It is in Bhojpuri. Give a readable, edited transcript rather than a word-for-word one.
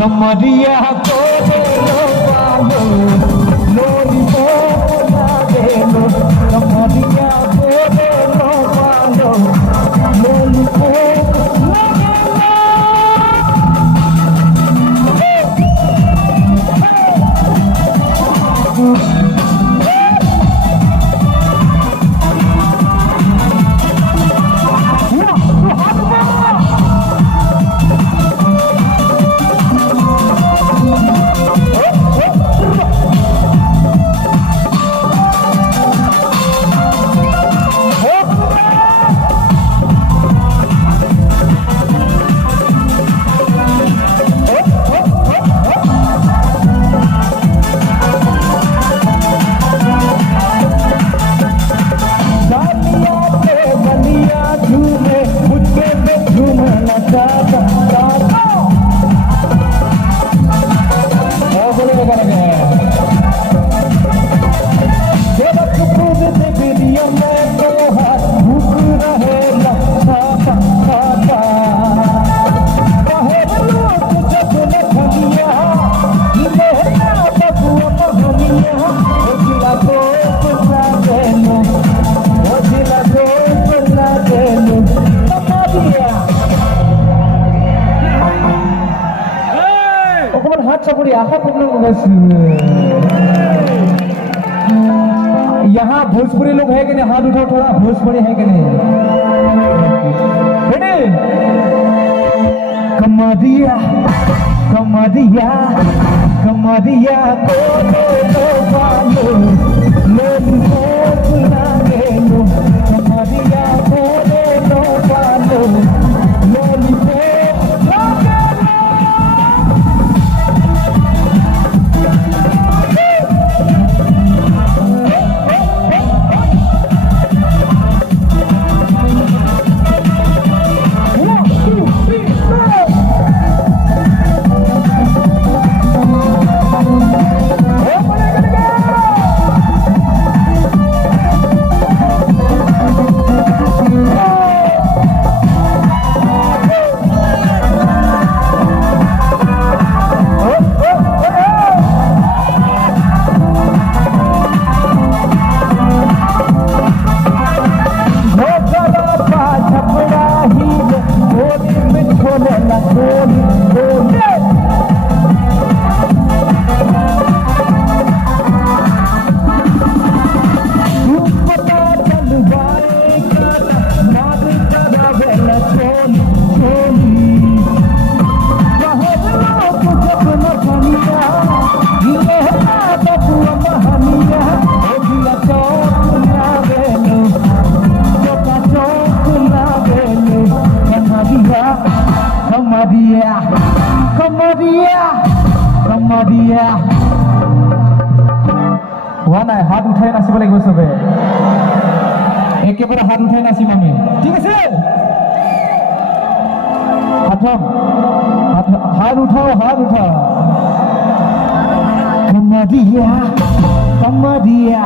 कमरिया तोरे लो पालो लोरी बोला देलो कमरिया तोरे लो पालो लोरी बोला यहाँ भोजपुरी लोग है कि नहीं? हाथ उठाओ थोड़ा। भोजपुरी है कि नहीं? कमरिया कमरिया कमरिया को लो पालो लो ना लो कमरिया को लो पालो হোৱা নাই। হাত উঠাই নাচিব লাগিব চবে, একেবাৰে হাত উঠাই নাচিম আমি, ঠিক আছে? হাত উঠাও, হাত উঠাও। কমৰিয়া কমৰিয়া